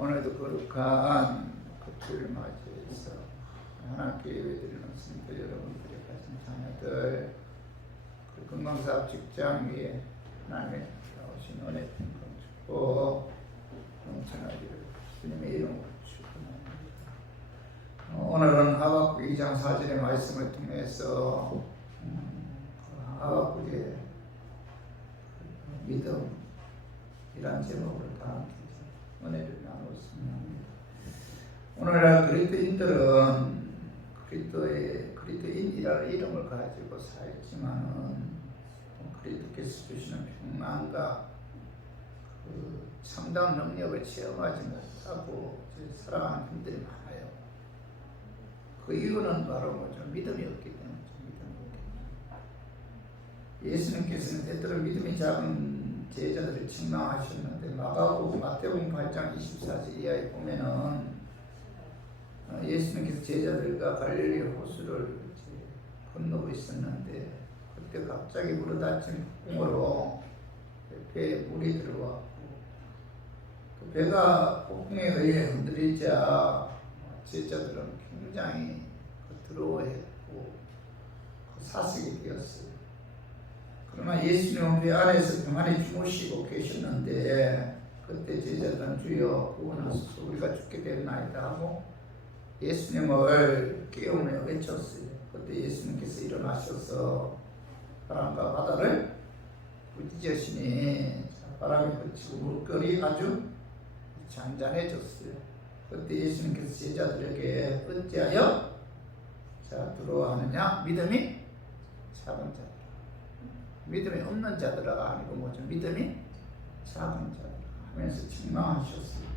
오늘도 거룩한 주를 맞이해서 하나님께 예배드리는 성도 여러분들의 가진 자녀들, 그 건강사업 직장 위에 하나님의 오신 은혜 평강 주고 넘쳐나기를 주님의 이름으로 축원합니다. 오늘은 하박국 2장 4절의 말씀을 통해서 하박국의 믿음이란 제목으로 다 함께 은혜를 나누었습니다. 오늘날 그리스도인들은 그리스도인이라는 이름을 가지고 살지만은 그리스도께서 주시는 평안과 그 참다운 능력을 체험하지 못하고 살아가는 분들이 많아요. 그 이유는 바로 뭐죠? 믿음이 없기 때문이죠. 예수님께서는 때때로 믿음이 작은 제자들을 책망하셨는데 마태복음 8장 24절 이하에 보면은 예수님께서 제자들과 갈릴리 호수를 건너고 있었는데 그때 갑자기 불어닥친 폭풍으로 배에 물이 들어왔고 그 배가 폭풍에 의해 흔들리자 제자들은 굉장히 두려워했고 사색이 되었어요. 그러나 예수님은 배 안에서 평안히 주무시고 계셨는데 그때 제자들은 주여 구원하소서 우리가 죽게 되었나이다 하고 예수님을 깨우며 외쳤어요. 그때 예수님께서 일어나셔서 바람과 바다를 부딪으시니 바람이 그치고 물결이 아주 잔잔해졌어요. 그때 예수님께서 제자들에게 어찌하여 두려워하느냐? 믿음이 작은 자. 믿음이 없는 자들아가 아니고 뭐죠? 믿음이 작은 자들 하면서 책망하셨어요.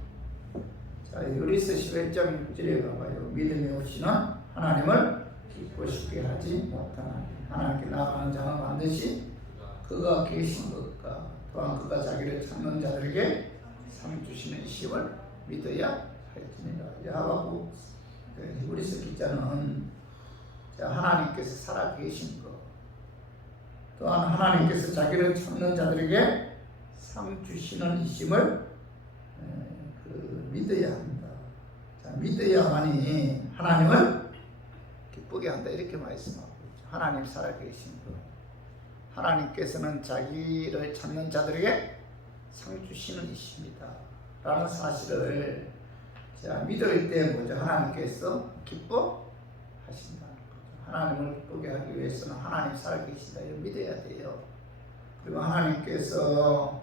자, 요리서 11장 6절에 가봐요. 믿음이 없이는 하나님을 기쁘시게 하지 못하나니 하나님께 나아가는 자는 반드시 그가 계신 것과 또한 그가 자기를 찾는 자들에게 상 주시는 이심을 믿어야 할지니라. 하박국 히브리서 기자는 하나님께서 살아 계신 것 또한 하나님께서 자기를 찾는 자들에게 상 주시는 이심을 믿어야 한다. 자, 믿어야만이 하나님을 기쁘게 한다. 이렇게 말씀하고 있죠. 하나님 살아계신 것. 하나님께서는 자기를 찾는 자들에게 상 주시는 이십니다. 라는 사실을 믿을 때 뭐죠? 하나님께서 기뻐하신다. 하나님을 기쁘게 하기 위해서는 하나님 살아계신다. 이걸 믿어야 돼요. 그리고 하나님께서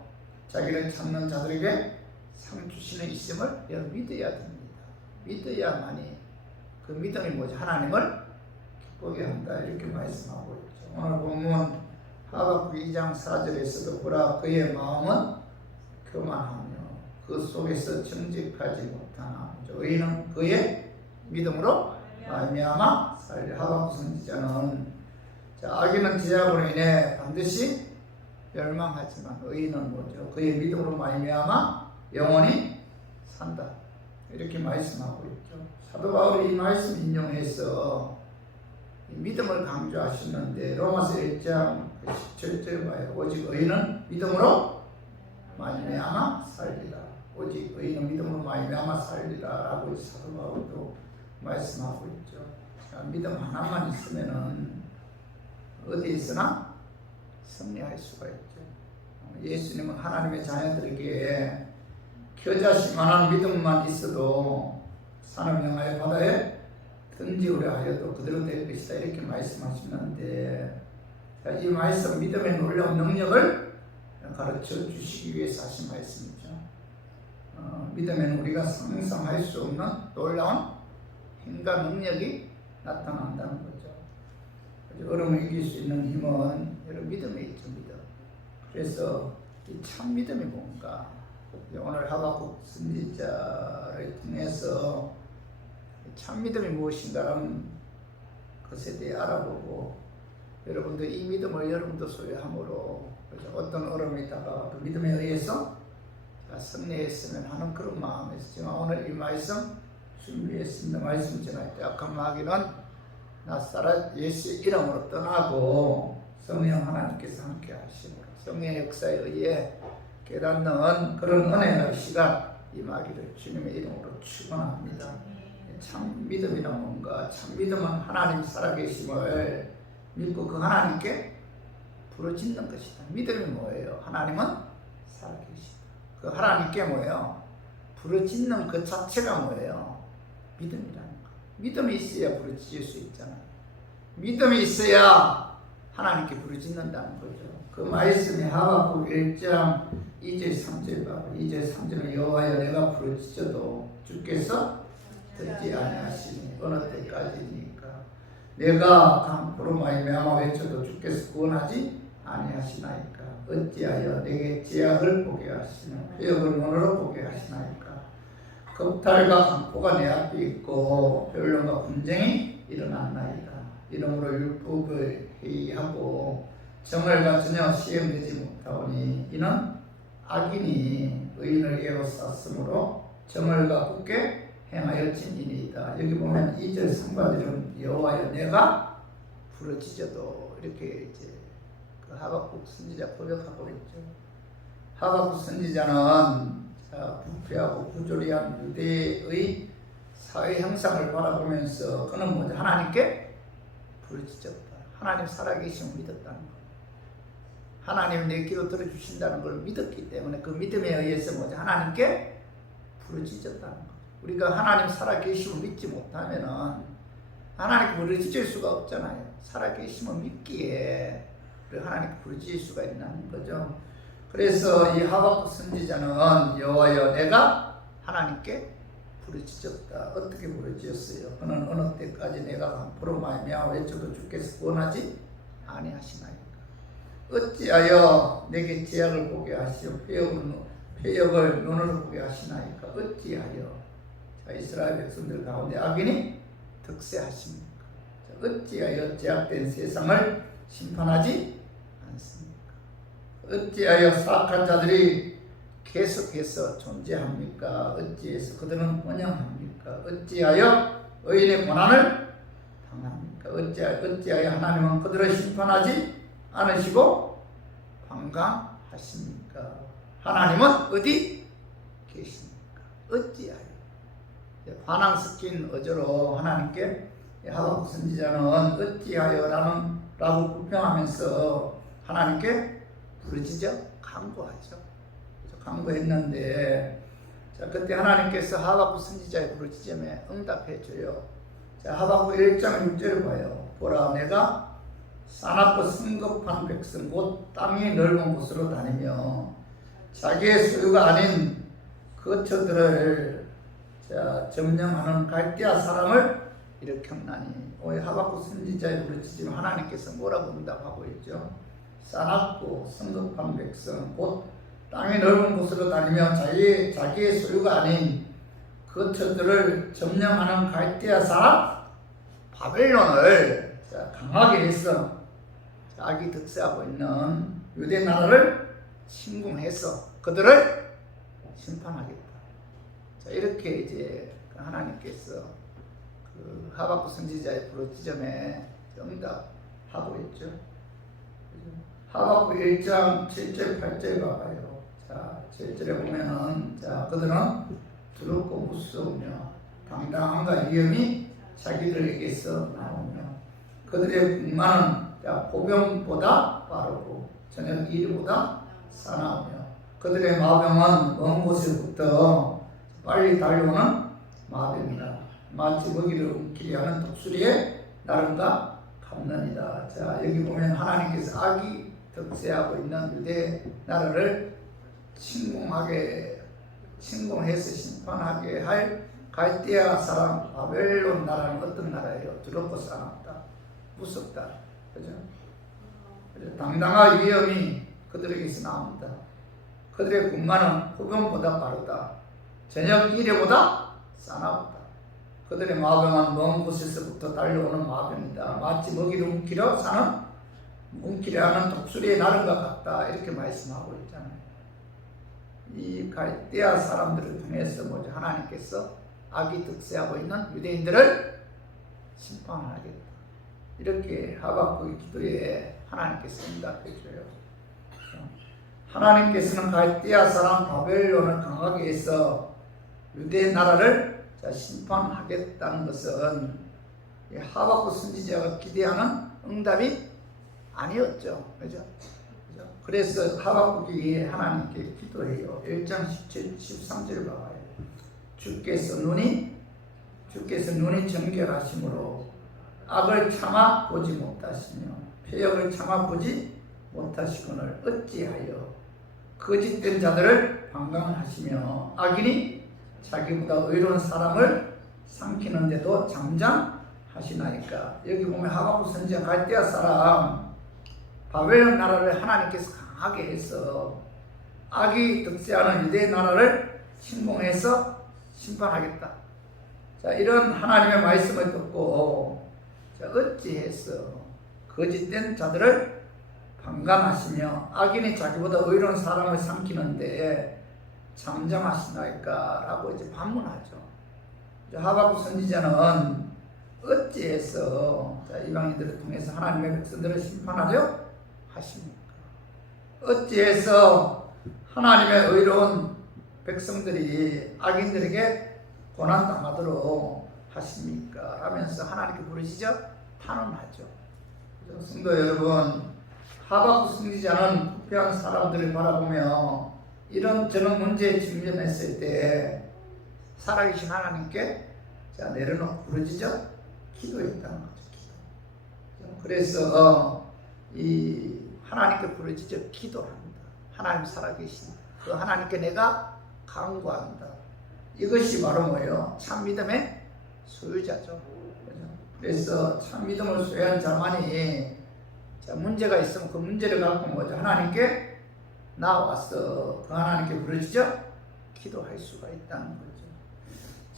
자기를 찾는 자들에게 상 주시는 있음을 믿어야 됩니다. 믿어야만이 그 믿음이 뭐지? 하나님을 기쁘게 한다. 이렇게 말씀하고 있죠. 오늘 보면 하박국 2장 4절에서도 보라 그의 마음은 교만하며 그 속에서 정직하지 못하나 의인은 그의 믿음으로 말미암아 살리. 하박국 선지자는 악인은 제약으로 인해 반드시 멸망하지만 의인은 뭐죠? 그의 믿음으로 말미암아 영원히 산다. 이렇게 말씀하고 있죠. 사도 바울이 이 말씀 인용해서 믿음을 강조하셨는데 로마서 1장 17절에 봐요. 오직 의인은 믿음으로 말미암아 살리라. 오직 의인은 믿음으로 말미암아 살리라 라고 사도 바울도 말씀하고 있죠. 자, 믿음 하나만 있으면은 어디 있으나 승리할 수가 있죠. 예수님은 하나님의 자녀들에게 겨자씨만한 믿음만 있어도 산을 명하여 바다에 던지우려 하여도 그대로 될 것이다. 이렇게 말씀하시는데 이 말씀 믿음의 놀라운 능력을 가르쳐 주시기 위해서 하신 말씀이죠. 믿으면 우리가 상상할 수 없는 놀라운 힘과 능력이 나타난다는 거죠. 어려움을 이길 수 있는 힘은 여러분 믿음에 있죠. 믿음. 그래서 이 참 믿음이 뭔가 오늘 하박국 선지자를 통해서 참 믿음이 무엇인가라는 것에 대해 알아보고 여러분도 이 믿음을 여러분도 소유함으로 어떤 어려움이 다가와도 믿음에 의해서 승리했으면 하는 그런 마음에서 제가 오늘 이 말씀 준비했습니다. 말씀 전할 때 악한 마귀는 나사렛 예수 이름으로 떠나고 성령 하나님께서 함께 하심으로 성령의 역사에 의해 깨닫는 그런 은혜의 시간 임하기를 주님의 이름으로 축원합니다. 참 믿음이란 뭔가? 참 믿음은 하나님 살아계심을 믿고 그 하나님께 부르짖는 것이다. 믿음이 뭐예요? 하나님은 살아계시다. 그 하나님께 뭐예요? 부르짖는 그 자체가 뭐예요? 믿음이라는 거. 믿음이 있어야 부르짖을 수 있잖아요. 믿음이 있어야 하나님께 부르짖는다는 거죠. 그 말씀이 하박국 1장 2절 3절 봐요. 2절 3절은 여호와여 내가 부르짖어도 주께서 듣지 아니하시니 어느 때까지니까 내가 강포로 말미암아 외쳐도 주께서 구원하지 아니하시나이까 어찌하여 내게 제약을 보게 하시며 회역을 눈으로 보게 하시나이까 겁탈과 강포가 내 앞에 있고 변론과 분쟁이 일어났나이다. 이러므로 율법을 회의하고 정을가 전혀 시행되지 못하오니 이는 악인이 의인을 에워쌌으므로 정을가 굳게 행하였지니이다. 여기 보면 2절 3절은 여호와여 내가 부르짖어도 이렇게 이제 그 하박국 선지자 고백하고 있죠. 하박국 선지자는 부패하고 부조리한 유대의 사회 형상을 바라보면서 그는 먼저 하나님께 부르짖었다. 하나님 살아계심을 믿었다는 것. 하나님 내 기도 들어주신다는 걸 믿었기 때문에 그 믿음에 의해서 먼저 하나님께 부르짖었다는 것. 우리가 하나님 살아계심을 믿지 못하면은 하나님께 부르짖을 수가 없잖아요. 살아계심을 믿기에 하나님께 부르짖을 수가 있는 거죠. 그래서 이 하박국 선지자는 여호와여 내가 하나님께 부르짖었다. 어떻게 부르짖었어요? 그는 어느 때까지 내가 강포로 말미암아 외쳐도 주께서 구원하지 아니하시나이까 어찌하여 내게 제약을 보게 하시오 회역을 눈으로 보게 하시나이까 어찌하여 이스라엘 백성들 가운데 악인이 득세하십니까? 어찌하여 제약된 세상을 심판하지 않습니까? 어찌하여 사악한 자들이 계속해서 존재합니까? 어찌해서 그들은 번영합니까? 어찌하여 의인의 고난을 당합니까? 어찌하여 하나님은 그들을 심판하지 않으시고 관광하십니까? 하나님은 어디 계십니까? 어찌하여? 반항 섞인 어조로 하나님께 하박국 선지자는 어찌하여 라고 불평하면서 하나님께 부르짖어 간구하죠. 간구했는데 그때 하나님께서 하박국 선지자의 부르짖음에 응답해 줘요. 하박국 1장 6절을 봐요. 보라 내가 사납고 성급한 백성 곧 땅이 넓은 곳으로 다니며 자기의 소유가 아닌 거처들을 점령하는 갈대아 사람을 일으켰나니 오늘 하박국 선지자의 부르짖음 하나님께서 뭐라고 응답하고 있죠? 사납고 성급한 백성 곧 땅이 넓은 곳으로 다니며 자기의 소유가 아닌 거처들을 점령하는 갈대아 사람 바벨론을 강하게 해서 자기 득세하고 있는 유대 나라를 침공해서 그들을 심판하겠다. 이렇게 이제 하나님께서 그 하박국 선지자의 부르짖음에 응답하고 있죠. 하박국 1장 7절 8절 봐봐요. 7절에 보면은 그들은 두렵고 무서우며 당당함과 위험이 자기들에게서 나오며 그들의 군마는 보병보다 빠르고 저녁 이르보다 사나우며 그들의 마병은 먼 곳에부터 빨리 달려오는 마병이다. 마치 먹이를 움키리 하는 독수리의 나름과 같느니라. 여기 보면 하나님께서 악이 득세하고 있는 유대 나라를 침공해서 심판하게 할 갈대아 사람 바벨론 나라는 어떤 나라예요? 두렵고 사납다, 무섭다, 그죠? 당당한 위험이 그들에게서 나옵니다. 그들의 군마는 후병보다 빠르다. 저녁 이래보다 싸나우다. 그들의 마병은 먼 곳에서부터 달려오는 마병이다. 마치 먹이를 움키려 하는 독수리의 나름과 같다. 이렇게 말씀하고 있잖아요. 이 갈대아 사람들을 통해서 먼저 하나님께서 악이 득세하고 있는 유대인들을 심판하겠다. 이렇게 하박국의 기도에 하나님께서 응답해 줘요. 하나님께서는 갈대아 사람 바벨론을 강하게 해서 유대 나라를 심판하겠다는 것은 하박국 선지자가 기대하는 응답이 아니었죠. 그죠? 그래서 하박국이 하나님께 기도해요. 1장 17, 13절을 봐봐요. 주께서 눈이 정결하심으로 악을 참아 보지 못하시며 패역을 참아 보지 못하시거늘 어찌하여 거짓된 자들을 방관하시며 악인이 자기보다 의로운 사람을 삼키는데도 잠잠하시나이까. 여기 보면 하박국 선지자 갈대아 사람 바벨론 나라를 하나님께서 강하게 해서 악이 득세하는 유대 나라를 침공해서 심판하겠다. 자, 이런 하나님의 말씀을 듣고 어찌해서 거짓된 자들을 방관하시며 악인이 자기보다 의로운 사람을 삼키는데 잠잠하시나이까 라고 이제 반문하죠. 하박국 선지자는 어찌해서 이방인들을 통해서 하나님의 백성들을 심판하려 하십니까? 어찌해서 하나님의 의로운 백성들이 악인들에게 고난당하도록 하십니까? 하면서 하나님께 부르시죠? 탄원하죠. 성도 여러분, 하박국 선지자는 부패한 사람들을 바라보며 이런저런 문제에 직면했을 때 살아계신 하나님께 내려놓고 부르짖어 기도했다는 거죠. 그래서 이 하나님께 부르짖어 기도합니다. 하나님 살아계신 그 하나님께 내가 간구한다. 이것이 바로 뭐예요? 참 믿음의 소유자죠. 그래서 참 믿음을 소유한 자만이 문제가 있으면 그 문제를 갖고 뭐죠? 하나님께 나와서 그 하나님께 부르짖어 기도할 수가 있다는 거죠.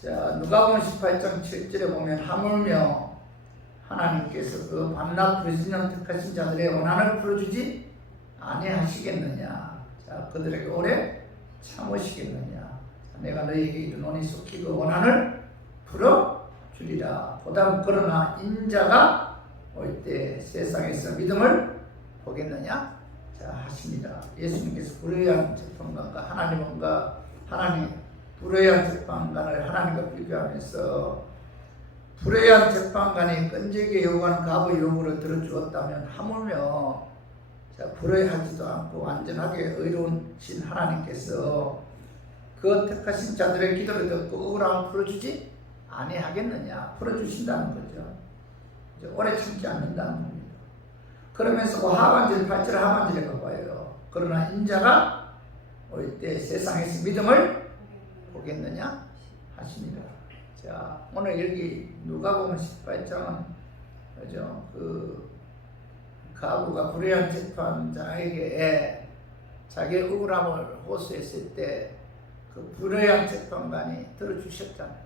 자, 누가복음 18장 7절에 보면 하물며 하나님께서 그 밤낮 부르짖는 택하신 자들의 원한을 풀어주지 아니하시겠느냐. 자, 그들에게 오래 참으시겠느냐. 자, 내가 너희에게 이르노니 속히 그 원한을 풀어주리라. 그러나 인자가 올 때 세상에서 믿음을 보겠느냐. 자, 하십니다. 예수님께서 불의한 재판관과 하나님 불의한 재판관을 하나님과 비교하면서 불의한 재판관이 끈질기게 요구하는 갑의 요구를 들어주었다면 하물며 불의하지도 않고 완전하게 의로우신 하나님께서 그 택하신 자들의 기도를 듣고 억울함을 풀어주지 아니하겠느냐. 풀어주신다는 거죠. 오래 참지 않는다는 겁니다. 그러면서 그 하반절 8절 하반절에 가봐요. 그러나 인자가 올 때 세상에서 믿음을 보겠느냐 하십니다. 자, 오늘 여기 누가복음 18장은 그죠? 그 가부가 불의한 재판자에게 자기의 억울함을 호소했을 때 그 불의한 재판관이 들어주셨잖아요.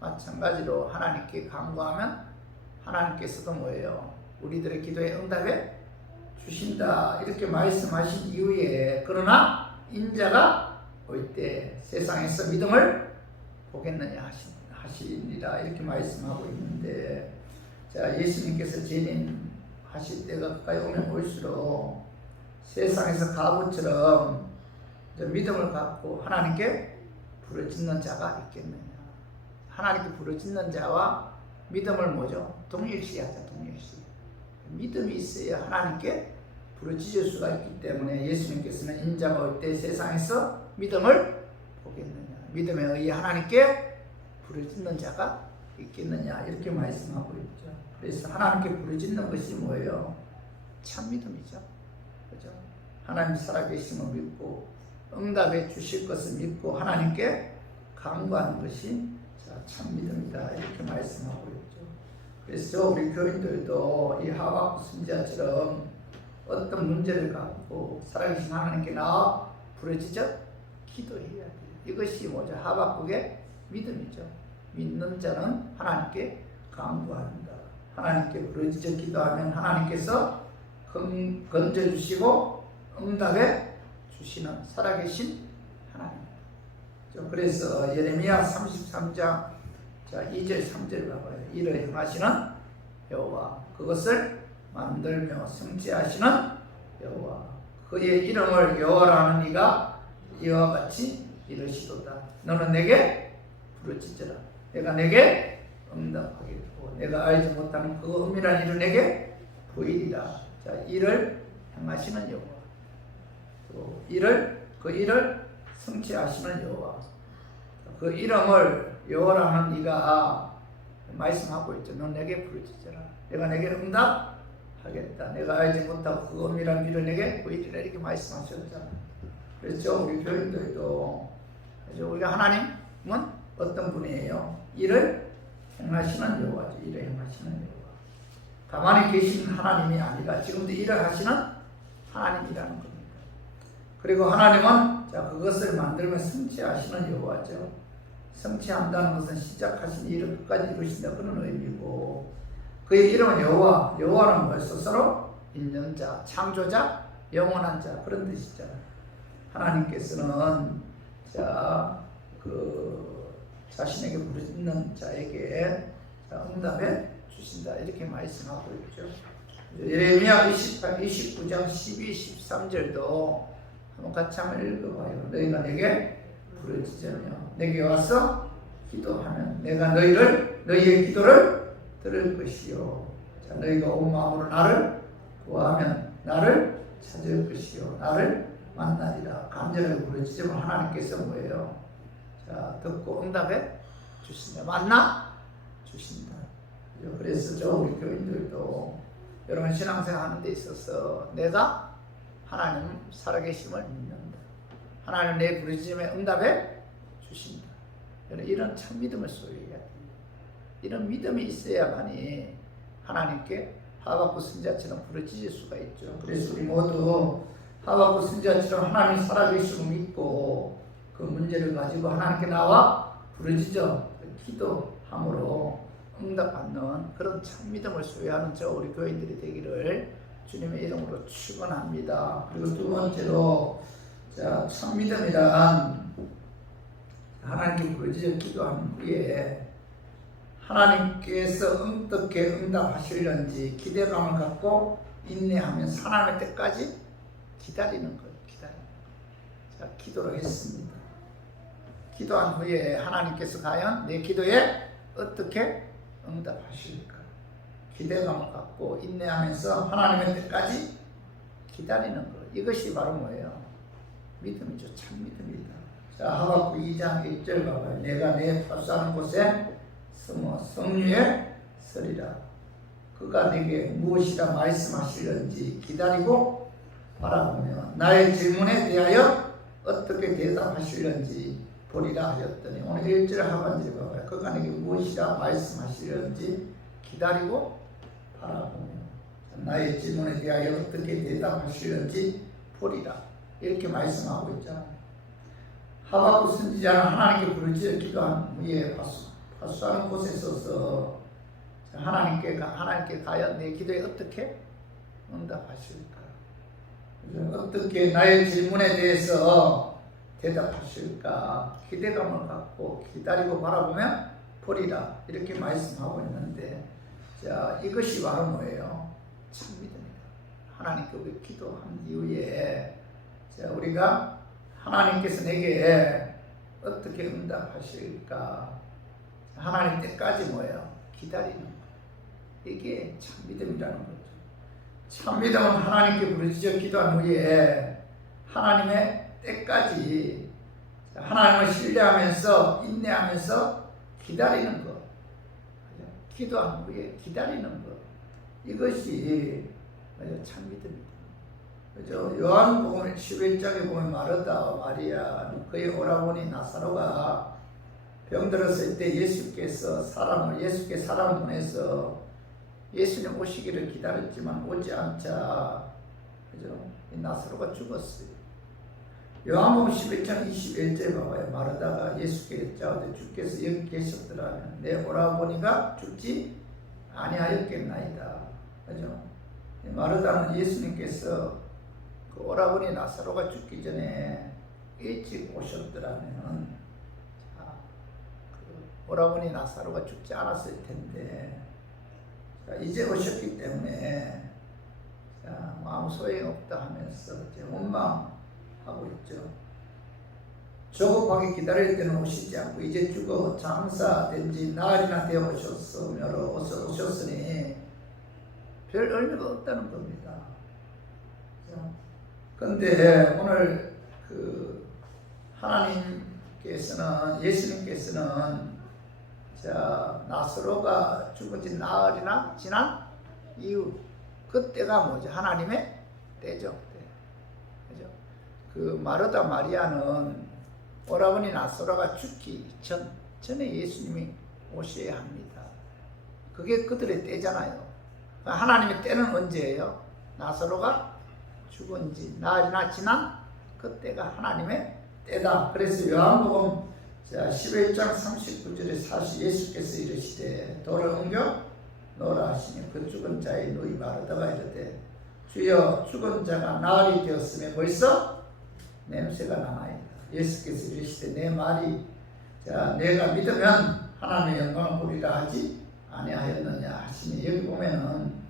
마찬가지로 하나님께 간구하면 하나님께서도 뭐예요? 우리들의 기도에 응답해 주신다. 이렇게 말씀하신 이후에 그러나 인자가 올 때 세상에서 믿음을 보겠느냐 하시니라. 이렇게 말씀하고 있는데, 자, 예수님께서 재림하실 때가 가까이 오면 올수록 세상에서 가부처럼 믿음을 갖고 하나님께 부르짖는 자가 있겠느냐. 하나님께 부르짖는 자와 믿음을 뭐죠? 동일시하자. 동일시. 믿음이 있어야 하나님께 부르짖을 수가 있기 때문에 예수님께서는 인자가 올 때 세상에서 믿음을 보겠느냐. 믿음에 의해 하나님께 부르짖는 자가 있겠느냐. 이렇게 말씀하고 있죠. 그래서 하나님께 부르짖는 것이 뭐예요? 참 믿음이죠. 그죠? 하나님 살아계심을 믿고 응답해 주실 것을 믿고 하나님께 간구하는 것이 참 믿음이다. 이렇게 말씀하고 있죠. 그래서 우리 교인들도 이 하박국 선지자처럼 어떤 문제를 갖고 살아계신 하나님께 나와 부르짖어 기도해야 돼요. 이것이 뭐죠? 하박국의 믿음이죠. 믿는 자는 하나님께 간구한다. 하나님께 부르짖어 기도하면 하나님께서 건져주시고 응답해 주시는 살아계신 하나님입니다. 그래서 예레미야 33장 2절 3절 봐봐요. 이를 행하시는 여호와, 그것을 만들며 성취하시는 여호와, 그의 이름을 여호와라 하는 이가 이와 같이 이러시도다. 너는 내게 부르짖으라. 내가 내게 응답하겠고 내가 알지 못하는 그 은밀한 일을 내게 보이리라. 자, 일을 행하시는 여호와, 또 그 일을 성취하시는 여호와. 그 이름을 여호와라는 이가 말씀하고 있죠. 넌 내게 부르짖으라. 내가 내게 응답하겠다. 내가 알지 못하고 그 은밀한 일을 내게 보이리라. 이렇게 말씀하셨잖아. 그렇죠. 우리 교인들도 우리가 하나님은 어떤 분이에요? 일을 행하시는 여호와죠. 일을 행하시는 여호와. 가만히 계신 하나님이 아니라 지금도 일을 하시는 하나님이라는 겁니다. 그리고 하나님은 자 그것을 만들면 성취하시는 여호와죠. 성취한다는 것은 시작하신 일을 끝까지 이루신다 그런 의미고, 그의 이름은 여호와. 여호와는 뭘 스스로 있는 자, 창조자, 영원한 자 그런 뜻이잖아요. 하나님께서는 자 자신에게 부르짖는 자에게 응답해 주신다 이렇게 말씀하고 있죠. 예레미야 29장 12, 13절도 한번 같이 한번 읽어봐요. 너희가 내게 부르짖으며 내게 와서 기도하면 내가 너희의 기도를 들을 것이요. 자, 너희가 온 마음으로 나를 구하면 나를 찾을 것이요. 나를 만나리라. 간절하게 부르짖으면 하나님께서 뭐예요? 자, 듣고 응답해 주신다. 만나 주신다. 그래서 우리 교인들도 여러분 신앙생활 하는 데 있어서 내가 하나님 살아계심을 믿는다. 하나님 내 부르짖음에 응답해 주신다. 이런 참 믿음을 소유해야 됩니다. 이런 믿음이 있어야만이 하나님께 하박국 선지자처럼 부르짖을 수가 있죠. 그래서 우리 모두 하박국 선지자처럼 하나님 살아계심을 믿고 그 문제를 가지고 하나님께 나와 부르짖어 기도함으로 응답받는 그런 참 믿음을 소유하는 우리 교인들이 되기를 주님의 이름으로 축원합니다. 그리고 두 번째로 자, 참 믿음이란 하나님께 부르짖어 기도한 후에 하나님께서 어떻게 응답하시려는지 기대감을 갖고 인내하면서 하나님의 때까지 기다리는 거예요. 자, 기도를 했습니다. 기도한 후에 하나님께서 과연 내 기도에 어떻게 응답하실까? 기대감을 갖고 인내하면서 하나님의 때까지 기다리는 것. 이것이 바로 뭐예요? 믿음이죠. 참 믿음이다. 자, 하박국 2장 1절 봐봐요. 내가 내 파수하는 곳에 숨어 성류에 서리라. 그가 내게 무엇이라 말씀하시는지 기다리고 바라보며 나의 질문에 대하여 어떻게 대답하시는지 보리라 하였더니, 오늘 1절 하반절에 봐봐요. 그가 내게 무엇이라 말씀하시는지 기다리고 바라보며 나의 질문에 대하여 어떻게 대답하시는지 보리라. 이렇게 말씀하고 있잖아요. 하박국 선지자는 하나님께 부르짖어 기도한 후에 파수하는 곳에 서서 하나님께 과연 내 기도에 어떻게 응답하실까? 어떻게 나의 질문에 대해서 대답하실까? 기대감을 갖고 기다리고 바라보면 보리라. 이렇게 말씀하고 있는데, 자, 이것이 바로 뭐예요? 참 믿음이다. 하나님께 우리 기도한 이후에 자, 우리가 하나님께서 내게 어떻게 응답하실까? 하나님 때까지 뭐예요? 기다리는 것. 이게 참 믿음이라는 거죠. 참 믿음은 하나님께 부르짖어 기도한 후에 하나님의 때까지 하나님을 신뢰하면서 인내하면서 기다리는 것. 기도한 후에 기다리는 것. 이것이 참 믿음입니다. 그죠? 요한복음 11장에 보면 마르다 마리아 그의 오라버니 나사로가 병들었을 때 예수께 사람을 보내서 예수님 오시기를 기다렸지만 오지 않자, 그죠? 이 나사로가 죽었어요. 요한복음 11장 21절 봐봐요. 마르다가 예수께 여짜오되 주께서 여기 계셨더라면 내 오라버니가 죽지 아니하였겠나이다. 그죠? 마르다는 예수님께서 그 오라버니 나사로가 죽기 전에 일찍 오셨더라면 그 오라버니 나사로가 죽지 않았을 텐데, 자, 이제 오셨기 때문에 자, 아무 소용없다 하면서 이제 원망하고 있죠. 조급하게 기다릴 때는 오시지 않고 이제 죽어 장사된 지 나흘이나 되어 오셨으니 별 의미가 없다는 겁니다. 그런데 오늘 하나님께서는, 예수님께서는 나사로가 죽은 지 나흘이나 지난 이후, 그때가 뭐죠? 하나님의 때죠. 그죠? 마르다 마리아는 오라버니 나사로가 죽기 전에 예수님이 오셔야 합니다. 그게 그들의 때잖아요. 하나님의 때는 언제예요? 나사로가 죽은 지 나흘이나 지난 그때가 하나님의 때다. 그래서 요한복음 11장 39절에 사실 예수께서 이르시되 돌을 옮겨 놓으라 하시니 그 죽은 자의 누이 마르다가 이르되 주여 죽은 자가 나흘이 되었으며 벌써 냄새가 나나이다. 예수께서 이르시되 내 말이 내가 믿으면 하나님의 영광을 보리라 하지 아니하였느냐 하시니, 여기 보면은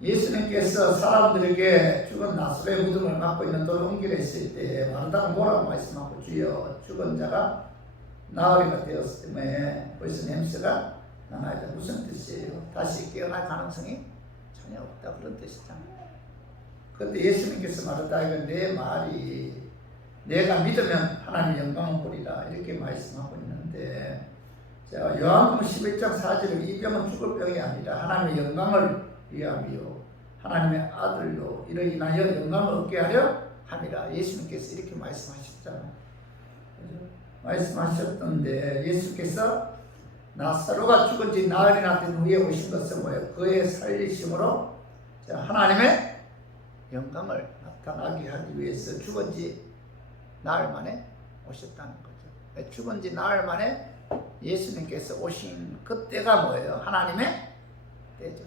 예수님께서 사람들에게 죽은 나사로의 무덤을 맡고 있는 돌을 옮기려 했을 때 마르다가 뭐라고 말씀하고, 주여 죽은 자가 나흘이가 되었을 때 벌써 냄새가 나나이다. 무슨 뜻이에요? 다시 깨어날 가능성이 전혀 없다, 그런 뜻이잖아요. 그런데 예수님께서 마르다에게 내 말이 내가 믿으면 하나님의 영광을 보리라 이렇게 말씀하고 있는데, 요한복음 11장 4절에 이 병은 죽을 병이 아니라 하나님의 영광을 위함이요 하나님의 아들로 이로 인하여 영광을 얻게 하려 함이라. 예수님께서 이렇게 말씀하셨잖아요. 말씀하셨던데, 예수께서 나사로가 죽은 지 나흘이나 된 후에 오신 것은 뭐예요? 그의 살리심으로 하나님의 영광을 나타나게 하기 위해서 죽은 지 나흘 만에 오셨다는 거죠. 죽은 지 나흘 만에 예수님께서 오신 그때가 뭐예요? 하나님의 때죠.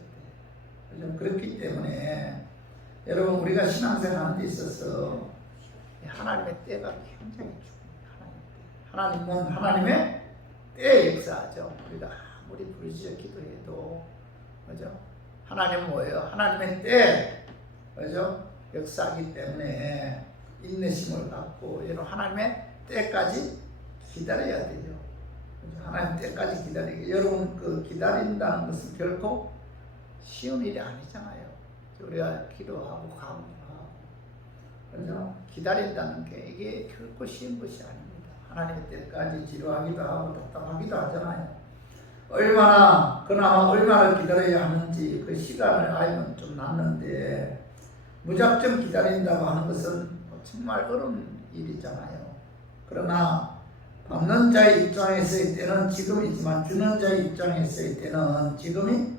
그렇기 때문에 여러분, 우리가 신앙생활하는 데 있어서 하나님의 때가 굉장히 중요해요. 하나님은 하나님의 때의 역사죠. 우리가 아무리 부르짖어 기도해도, 그죠? 하나님은 뭐예요? 하나님의 때, 그죠? 역사하기 때문에 인내심을 갖고 여러분 하나님의 때까지 기다려야 되죠. 하나님 때까지 기다리게. 여러분 기다린다는 것은 결코 쉬운 일이 아니잖아요. 우리가 기도하고 감사하고, 그죠? 기다린다는 게 이게 결코 쉬운 것이 아닙니다. 하나님의 때까지 지루하기도 하고 답답하기도 하잖아요. 그나마 얼마나 기다려야 하는지 그 시간을 알면 좀 낫는데, 무작정 기다린다고 하는 것은 정말 어려운 일이잖아요. 그러나 받는 자의 입장에 있을 때는 지금이지만 주는 자의 입장에 있을 때는 지금이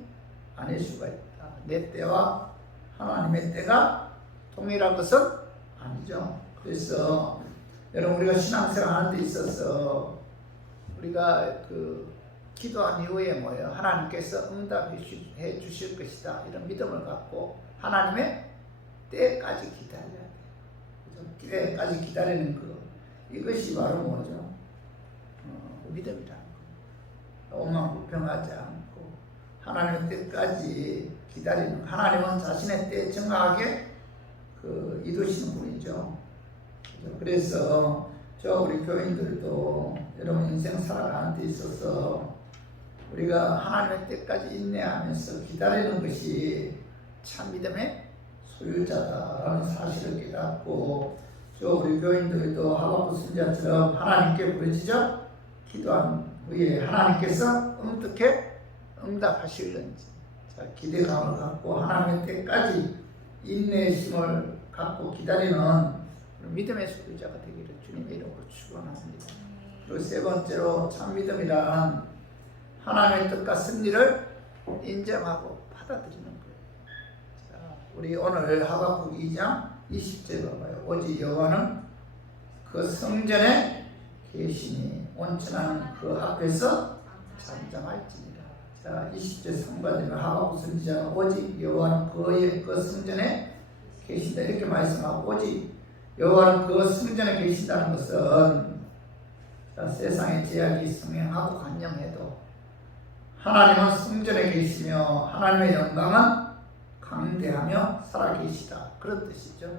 아닐 수가 있다. 내 때와 하나님의 때가 동일한 것은 아니죠. 그래서 여러분, 우리가 신앙생활 하는 데 있어서 우리가 기도한 이후에 뭐예요? 하나님께서 응답해 주실 것이다, 이런 믿음을 갖고 하나님의 때까지 기다려야 돼요. 때까지 기다리는 이것이 바로 뭐죠? 믿음이라는 거. 오만 불평하지 않고 하나님의 때까지 기다리는, 하나님은 자신의 때에 정확하게 이루시는 분이죠. 그래서 우리 교인들도 여러분 인생 살아가는 데 있어서 우리가 하나님의 때까지 인내하면서 기다리는 것이 참 믿음의 소유자다라는 사실을 깨닫고, 우리 교인들도 하박국 선지자처럼 하나님께 부르짖어 기도한 후에 하나님께서 어떻게 응답하실는지 기대감을 갖고 하나님의 때까지 인내심을 갖고 기다리는 믿음의 소유자가 되기를 주님의 이름으로 축원합니다. 그리고 세 번째로 참 믿음이란 하나님의 뜻과 승리를 인정하고 받아들이는 거예요. 우리 오늘 하박국 2장 20절 봐봐요. 오직 여호와는 그 성전에 계시니 온천한 그 앞에서 잠잠할지니라. 20절 3과절에 하박국 선지자가 오직 여호와는 그 성전에 계신다 이렇게 말씀하고, 오직 여호와는 그 성전에 계신다는 것은 세상의 제약이 성행하고 관념해도 하나님은 성전에 계시며 하나님의 영광은 강대하며 살아계시다, 그런 뜻이죠.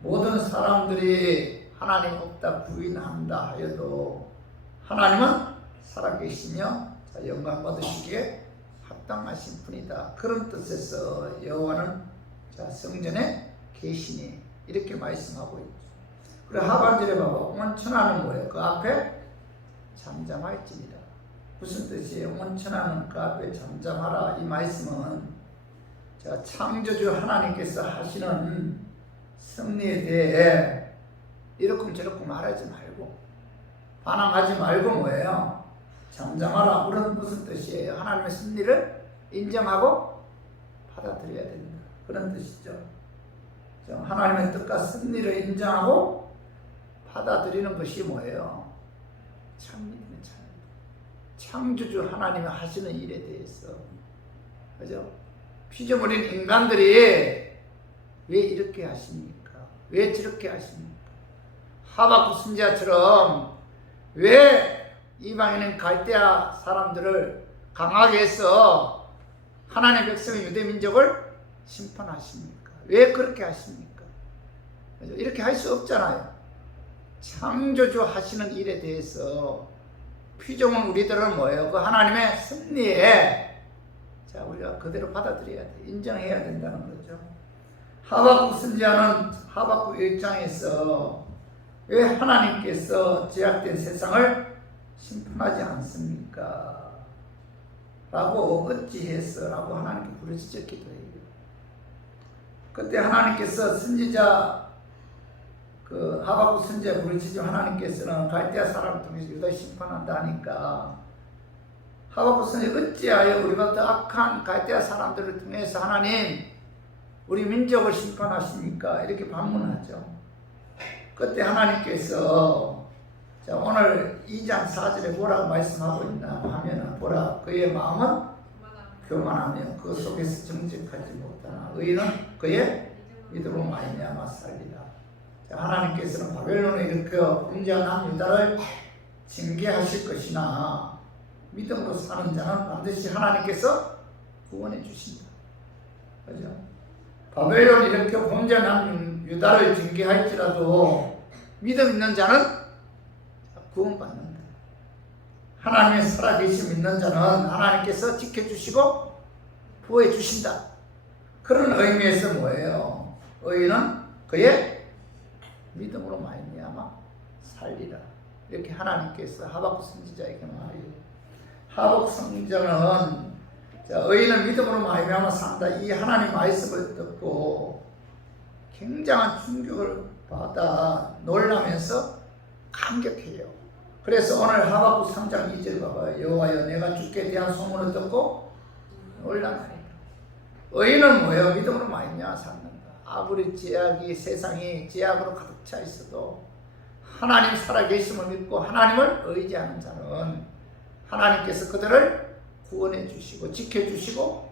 모든 사람들이 하나님 없다 부인한다 하여도 하나님은 살아계시며 영광 받으시기에 합당하신 분이다. 그런 뜻에서 여호와는 성전에 계시니 이렇게 말씀하고 있죠. 그리고 하반절에 봐봐. 온천하는 뭐예요? 그 앞에 잠잠할지니라. 무슨 뜻이에요? 온천하는 그 앞에 잠잠하라. 이 말씀은 창조주 하나님께서 하시는 섭리에 대해 이렇게 저렇게 말하지 말고 반항하지 말고 뭐예요? 잠잠하라. 그런 무슨 뜻이에요? 하나님의 섭리를 인정하고 받아들여야 된다. 그런 뜻이죠. 하나님의 뜻과 섭리를 인정하고 받아들이는 것이 뭐예요? 참믿음의 창조주 하나님이 하시는 일에 대해서, 그죠? 피조물인 인간들이 왜 이렇게 하십니까? 왜 저렇게 하십니까? 하박국 선지자처럼 왜 이방인은 갈대아 사람들을 강하게 해서 하나님의 백성의 유대 민족을 심판하십니까? 왜 그렇게 하십니까? 그죠? 이렇게 할 수 없잖아요. 창조주 하시는 일에 대해서 피조물 우리들은 뭐예요? 그 하나님의 섭리에 우리가 그대로 받아들여야 돼. 인정해야 된다는 거죠. 하박국 선지자는 하박국 1장에서 왜 하나님께서 제약된 세상을 심판하지 않습니까? 라고 어찌해서 라고 하나님께 부르짖어 기도해요. 그때 하나님께서 선지자 하박국 선지자 부르짖어 하나님께서는 갈대아 사람을 통해서 유다 심판한다 하니까 하박국 선지자 어찌하여 우리가 더 악한 갈대아 사람들을 통해서 하나님 우리 민족을 심판하십니까? 이렇게 반문하죠. 그때 하나님께서 오늘 2장 4절에 뭐라고 말씀하고 있나 하면은 보라 그의 마음은 교만하며 그 속에서 정직하지 못하나 의인은 그의 믿음으로 말미암아 살리라. 하나님께서는 바벨론을 일으켜 범죄한 유다를 징계하실 것이나 믿음으로 사는 자는 반드시 하나님께서 구원해 주신다. 그죠? 바벨론 일으켜 범죄한 유다를 징계할지라도 믿음 있는 자는 구원받는다. 하나님의 살아계심 있는 자는 하나님께서 지켜주시고 구해 주신다. 그런 의미에서 뭐예요? 의인은 그의 믿음으로 말미암아 살리라. 이렇게 하나님께서 하박국 선지자에게 말해요. 하박국 선지자는 의인은 믿음으로 말미암아 산다. 이 하나님 말씀을 듣고 굉장한 충격을 받아 놀라면서 감격해요. 그래서 오늘 하박국 3장 2절 봐봐요. 여호와여 내가 주께 대한 소문을 듣고 놀라나이다. 의인은 뭐예요? 믿음으로 말미암아 산다. 아무리 제약이 세상이 제약으로 가득 차 있어도 하나님 살아계심을 믿고 하나님을 의지하는 자는 하나님께서 그들을 구원해 주시고 지켜주시고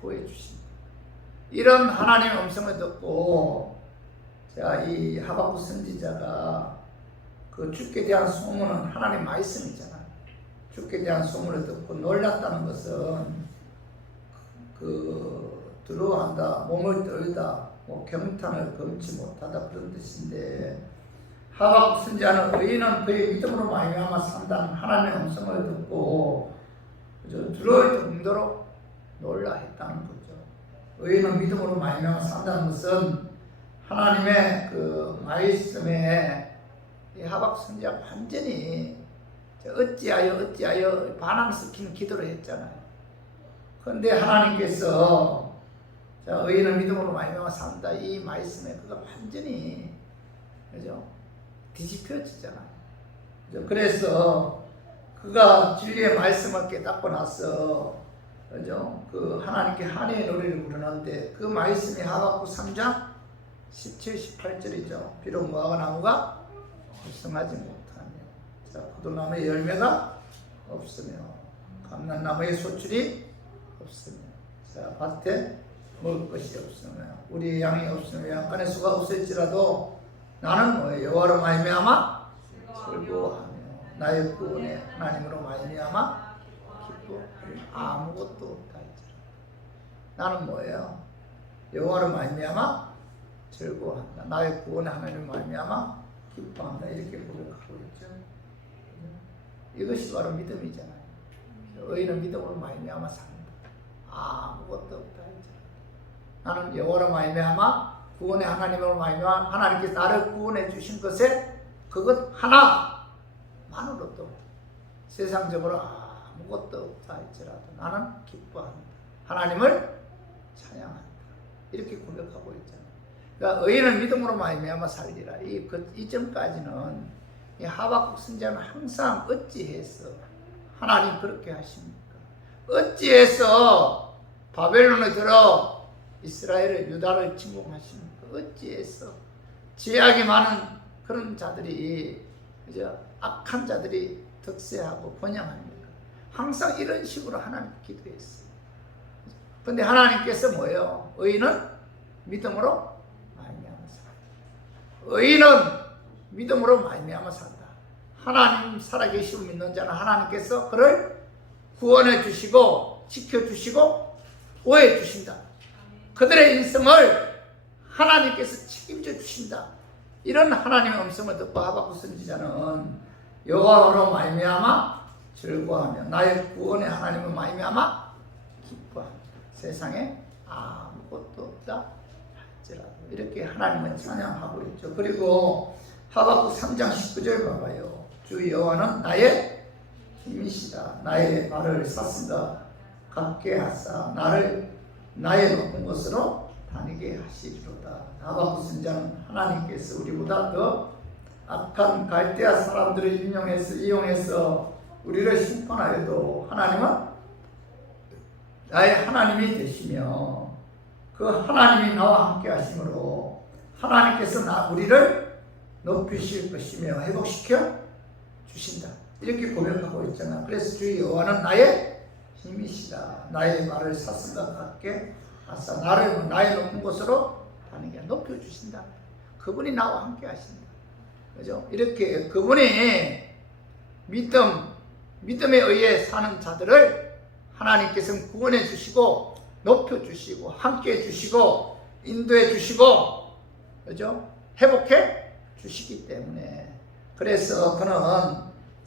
구해 주십니다. 이런 하나님의 음성을 듣고 이 하박국 선지자가 그 주께 대한 소문은 하나님 말씀이잖아요. 주께 대한 소문을 듣고 놀랐다는 것은 두려워한다, 몸을 떨다, 경탄을 금치 못하다 그런 뜻인데 하박국 선지자는 의인은 그의 믿음으로 말미암아 산다는 하나님의 음성을 듣고 두려울 정도로 놀라했다는 거죠. 의인은 믿음으로 말미암아 산다는 것은 하나님의 그 말씀에 이 하박국 선지자가 완전히 어찌하여 반항시키는 기도를 했잖아요. 그런데 하나님께서 의인은 믿음으로 말미암아 산다 이 말씀에 그가 완전히 그죠? 뒤집혀지잖아요. 그죠? 그래서 그가 진리의 말씀을 깨닫고 나서 그죠? 그 하나님께 한해의 노래를 부르는데 그 말씀이 하박국 3장 17, 18절이죠. 비록 무화과 나무가 활성하지 못하며 포도나무의 열매가 없으며 감람나무의 소출이 없으며 밭에 먹을 것이 없으며 우리 양이 없으며 양간의 수가 없을지라도 나는 뭐예요? 여호와로 말미암아 즐거워하며 나의 구원의 하나님으로 말미암아 기뻐하리. 아무것도 없다 했잖아. 나는 뭐예요? 여호와로 말미암아 즐거워한다. 나의 구원의 하나님으로 말미암아 기뻐한다. 이렇게 고백하고 있죠. 이것이 바로 믿음이잖아요. 의인은 믿음으로 말미암아 삽니다. 아무것도 없다. 나는 여호와로 말미암아 구원의 하나님으로 말미암아 하나님께서 나를 구원해 주신 것에 그것 하나만으로도 세상적으로 아무것도 없다 할지라도 나는 기뻐한다. 하나님을 찬양한다. 이렇게 고백하고 있잖아요. 그러니까 의인은 믿음으로 말미암아 살리라. 이점까지는 이 하박국 선지자는 항상 어찌해서 하나님 그렇게 하십니까? 어찌해서 바벨론에 들어 이스라엘을 유다를 침공하십니까? 어찌해서 죄악이 많은 그런 자들이 악한 자들이 득세하고 번영합니까? 항상 이런 식으로 하나님 기도했어요. 근데 하나님께서 뭐예요? 의인은 믿음으로 말미암아 산다. 의인은 믿음으로 말미암아 산다. 하나님 살아계시고 믿는 자는 하나님께서 그를 구원해 주시고 지켜주시고 보호해 주신다. 그들의 인생을 하나님께서 책임져 주신다. 이런 하나님의 음성을 듣고 하박국 선지자는 여호와로 말미암아 즐거워하며 나의 구원의 하나님을 말미암아 기뻐하며 세상에 아무것도 없다 할지라도 이렇게 하나님을 찬양하고 있죠. 그리고 하박국 3장 19절 봐봐요. 주 여호와는 나의 힘이시다. 나의 발을 쌌으다 갖게 하사 나를 나의 높은 곳으로 다니게 하시리로다. 하박국 선지자는 하나님께서 우리보다 더 악한 갈대아 사람들을 이용해서 우리를 심판하여도 하나님은 나의 하나님이 되시며 그 하나님이 나와 함께 하심으로 하나님께서 우리를 높이실 것이며 회복시켜 주신다. 이렇게 고백하고 있잖아. 그래서 주 여호와는 나의 힘이시다. 나의 말을 사슴과 같게 하사 나를 나의 높은 곳으로 다니게 높여주신다. 그분이 나와 함께 하신다. 그죠? 이렇게 그분이 믿음에 의해 사는 자들을 하나님께서는 구원해 주시고 높여 주시고 함께 해 주시고 인도해 주시고 그죠? 회복해 주시기 때문에 그래서 그는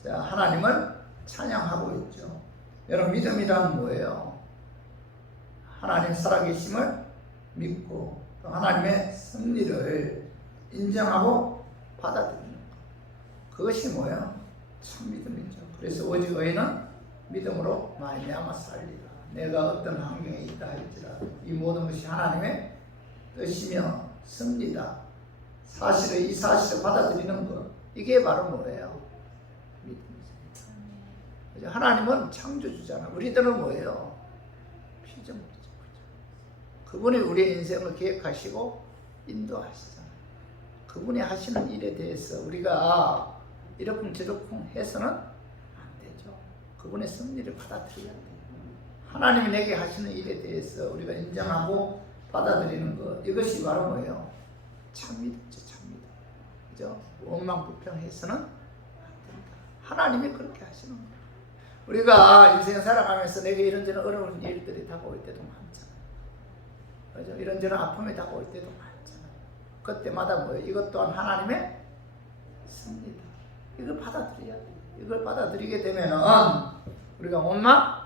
하나님을 찬양하고 있죠. 여러분 믿음이란 뭐예요? 하나님 살아계심을 믿고 또 하나님의 승리를 인정하고 받아들이는 것. 그것이 뭐예요? 참 믿음이죠. 그래서 오직 의인은 믿음으로 말미암아 살리라. 내가 어떤 환경에 있다 할지라도 이 모든 것이 하나님의 뜻이며 승리다. 이 사실을 받아들이는 것. 이게 바로 뭐예요? 믿음이죠. 하나님은 창조주잖아. 우리들은 뭐예요? 피조물이죠. 그분이 우리의 인생을 계획하시고 인도하시잖아요. 그분이 하시는 일에 대해서 우리가 이러쿵저러쿵 해서는 안 되죠. 그분의 승리를 받아들여야 돼요. 하나님이 내게 하시는 일에 대해서 우리가 인정하고 받아들이는 것. 이것이 바로 뭐예요? 참믿음이죠. 참믿음. 그죠? 원망불평해서는 안 된다. 하나님이 그렇게 하시는 거예요. 우리가 인생 살아가면서 내게 이런저런 어려운 일들이 다가올 때도 많잖아요. 그죠? 이런저런 아픔이 다가올 때도 많잖아요. 그때마다 뭐예요? 이것 또한 하나님의 승리다. 이걸 받아들여야 돼요. 이걸 받아들이게 되면은 우리가 원망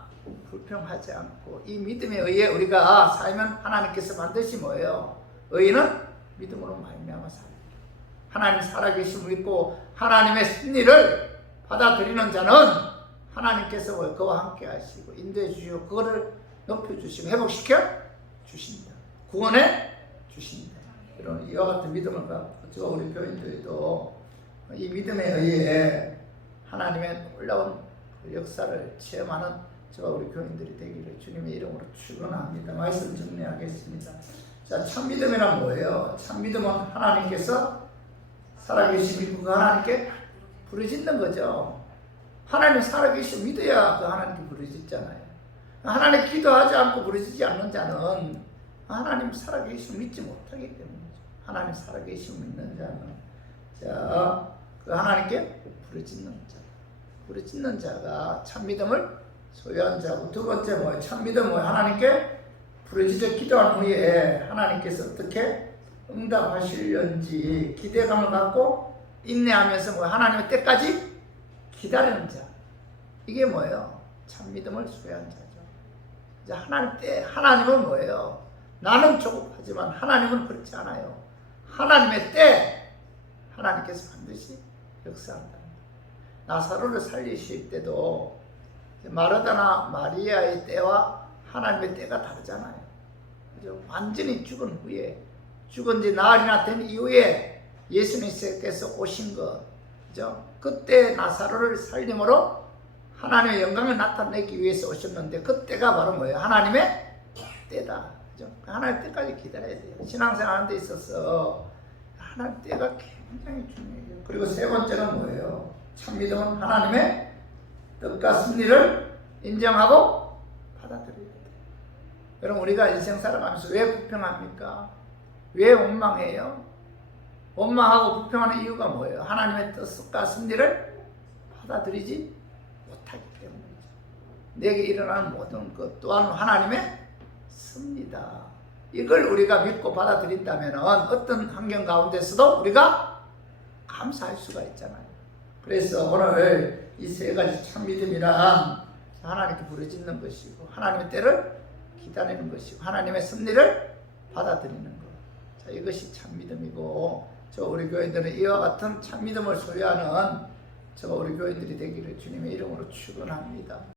불평하지 않고 이 믿음에 의해 우리가 살면 하나님께서 반드시 뭐예요? 의인은 믿음으로 말미암아 살리라. 하나님 살아계심을 믿고 하나님의 승리를 받아들이는 자는 하나님께서 그와 함께 하시고 인도해 주시고 그거를 높여주시고 회복시켜 주신다. 구원해 주신다. 이런 이와 같은 믿음을 갖고 우리 교인들도 이 믿음에 의해 하나님의 놀라운 역사를 체험하는 저와 우리 교인들이 되기를 주님의 이름으로 축원합니다. 말씀 정리하겠습니다. 자, 참믿음이란 뭐예요? 참믿음은 하나님께서 살아계시고 그 하나님께 부르짖는 거죠. 하나님 살아계시고 믿어야 그 하나님께 부르짖잖아요. 하나님 기도하지 않고 부르짖지 않는 자는 하나님 살아계시고 믿지 못하기 때문이죠. 하나님 살아계시고 믿는 자는 그 하나님께 부르짖는 자. 부르짖는 자가 참믿음을 소유한 자고 두 번째 뭐예요? 참믿음은 하나님께 부르짖어 기도한 후에 하나님께서 어떻게 응답하시려는지 기대감을 갖고 인내하면서 뭐 하나님의 때까지 기다리는 자. 이게 뭐예요? 참 믿음을 소유한 자죠. 이제 하나님은 뭐예요? 나는 조급하지만 하나님은 그렇지 않아요. 하나님의 때 하나님께서 반드시 역사한다. 나사로를 살리실 때도 마르다나 마리아의 때와 하나님의 때가 다르잖아요. 그죠? 완전히 죽은 후에, 죽은 지 나흘이나 된 이후에 예수님께서 오신 것, 그죠? 그때 나사로를 살림으로 하나님의 영광을 나타내기 위해서 오셨는데, 그때가 바로 뭐예요? 하나님의 때다. 그죠? 하나님의 때까지 기다려야 돼요. 신앙생활 하는 데 있어서 하나님의 때가 굉장히 중요해요. 그리고 세 번째는 뭐예요? 참 믿음은 하나님의 뜻과 승리를 인정하고 받아들여야 돼요. 여러분, 우리가 인생 살아가면서 왜 불평합니까? 왜 원망해요? 원망하고 불평하는 이유가 뭐예요? 하나님의 뜻과 승리를 받아들이지 못하기 때문이죠. 내게 일어나는 모든 것 또한 하나님의 섭니다. 이걸 우리가 믿고 받아들인다면 어떤 환경 가운데서도 우리가 감사할 수가 있잖아요. 그래서 오늘 이 세 가지 참 믿음이란 하나님께 부르짖는 것이고, 하나님의 때를 기다리는 것이고, 하나님의 섭리를 받아들이는 것. 자, 이것이 참 믿음이고, 우리 교인들은 이와 같은 참 믿음을 소유하는 우리 교인들이 되기를 주님의 이름으로 축원합니다.